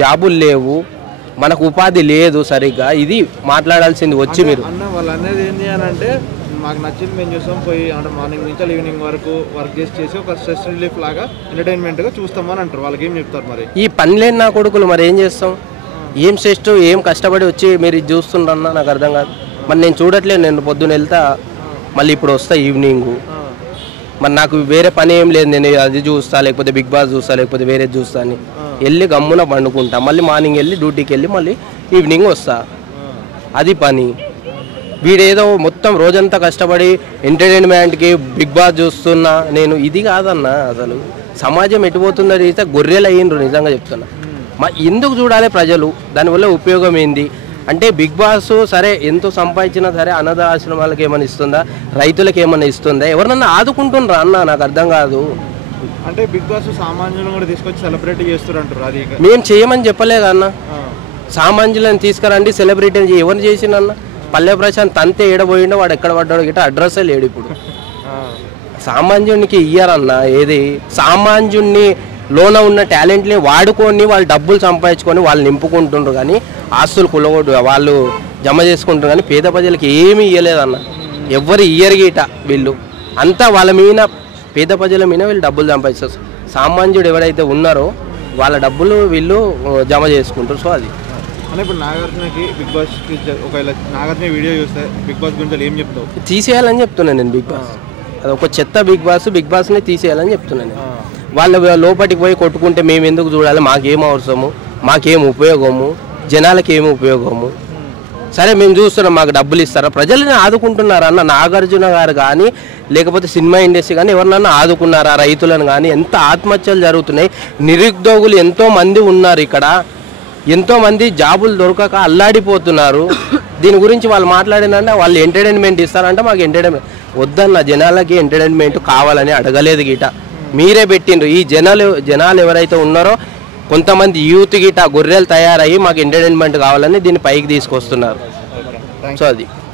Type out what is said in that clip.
జాబులు లేవు, మనకు ఉపాధి లేదు సరిగ్గా, ఇది మాట్లాడాల్సింది వచ్చి మీరు. అన్న వాళ్ళు అనేది ఏంటి అని అంటే మాకు నచ్చింది మేము చూస్తాం, పోయి అంటే మార్నింగ్ నుంచి ఈవినింగ్ వరకు వర్క్ చేసి ఒక స్ట్రెస్ రిలీఫ్ లాగా ఎంటర్టైన్మెంట్గా చూస్తామని అంటారు. వాళ్ళకి ఏం చెప్తారు మరి? ఈ పని లేని నా కొడుకులు మరి ఏం చేస్తాం? ఏం శ్రేష్ఠ ఏం కష్టపడి వచ్చి మీరు ఇది చూస్తుండ్రన్నా నాకు అర్థం కాదు. మరి నేను చూడట్లేదు, నేను పొద్దున్న వెళ్తా మళ్ళీ ఇప్పుడు వస్తా ఈవినింగు. మరి నాకు వేరే పని ఏం లేదు, నేను అది చూస్తా లేకపోతే బిగ్ బాస్ చూస్తా లేకపోతే వేరేది చూస్తా అని వెళ్ళి గమ్మున పండుకుంటా. మళ్ళీ మార్నింగ్ వెళ్ళి డ్యూటీకి వెళ్ళి మళ్ళీ ఈవినింగ్ వస్తా, అది పని. వీడేదో మొత్తం రోజంతా కష్టపడి ఎంటర్టైన్మెంట్కి బిగ్ బాస్ చూస్తున్నా నేను, ఇది కాదన్నా. అసలు సమాజం ఎటుపోతున్న రీతే గొర్రెలు అయ్యిండ్రు, నిజంగా చెప్తున్నా. ఎందుకు చూడాలి ప్రజలు? దానివల్ల ఉపయోగం ఏంది అంటే బిగ్ బాస్ సరే ఎంతో సంపాదించినా సరే అనాథ ఆశ్రమాలకు ఏమైనా ఇస్తుందా, రైతులకు ఏమైనా ఇస్తుందా, ఎవరినన్నా ఆదుకుంటుండ్రా అన్న? నాకు అర్థం కాదు. అంటే బిగ్ బాస్ సామాన్యులను కూడా తీసుకొచ్చి సెలబ్రిటీ చేస్తున్నారు. అది మేము చేయమని చెప్పలేదు అన్న. సామాన్యులను తీసుకురండి సెలబ్రిటీని ఎవరు చేసిండన్న? పల్లె ప్రశాంత్ తంతే ఏడబోయిండో వాడు ఎక్కడ పడ్డాడో గిట్ట అడ్రస్సే లేడు ఇప్పుడు. సామాన్యునికి ఇయ్యారన్న ఏది? సామాన్యుని లోన ఉన్న టాలెంట్ని వాడుకొని వాళ్ళు డబ్బులు సంపాదించుకొని వాళ్ళు నింపుకుంటుండ్రు, కానీ ఆస్తులు కులగొట్టు వాళ్ళు జమ చేసుకుంటారు, కానీ పేద ప్రజలకి ఏమీ ఇవ్వలేదన్న. ఎవరు ఇయ్యరు గీట వీళ్ళు అంతా వాళ్ళ మీద, పేద ప్రజల మీద వీళ్ళు డబ్బులు సంపాదిస్తారు. సామాన్యుడు ఎవరైతే ఉన్నారో వాళ్ళ డబ్బులు వీళ్ళు జమ చేసుకుంటారు. సో అది అంటే ఇప్పుడు నాగార్జునకి బిగ్ బాస్కి ఒకవేళ నాగార్జున వీడియో చూస్తే బిగ్ బాస్ గురించి ఏం చెప్తావు? తీసేయాలని చెప్తున్నాను నేను. బిగ్ బాస్ అది ఒక చెత్త బిగ్ బాస్ని తీసేయాలని చెప్తున్నాను. వాళ్ళు లోపలికి పోయి కొట్టుకుంటే మేము ఎందుకు చూడాలి? మాకేం అవసరము, మాకేం ఉపయోగము, జనాలకి ఏమి ఉపయోగము? సరే మేము చూస్తున్నాం, మాకు డబ్బులు ఇస్తారా? ప్రజలని ఆదుకుంటున్నారా అన్న? నాగార్జున గారు కానీ లేకపోతే సినిమా ఇండస్ట్రీ కానీ ఎవరినన్నా ఆదుకున్నారా? రైతులను కానీ ఎంత ఆత్మహత్యలు జరుగుతున్నాయి, నిరుద్యోగులు ఎంతోమంది ఉన్నారు ఇక్కడ, ఎంతోమంది జాబులు దొరకక అల్లాడిపోతున్నారు. దీని గురించి వాళ్ళు మాట్లాడినంటే వాళ్ళు ఎంటర్టైన్మెంట్ ఇస్తారంటే మాకు ఎంటర్టైన్మెంట్ వద్దన్న. జనాలకి ఎంటర్టైన్మెంట్ కావాలని అడగలేదు గిట, మీరే పెట్టిండ్రు. ఈ జనాలు ఎవరైతే ఉన్నారో కొంతమంది యూత్ గిట గొర్రెలు తయారయ్యి మాకు ఎంటర్టైన్మెంట్ కావాలని దీన్ని పైకి తీసుకొస్తున్నారు. సో అది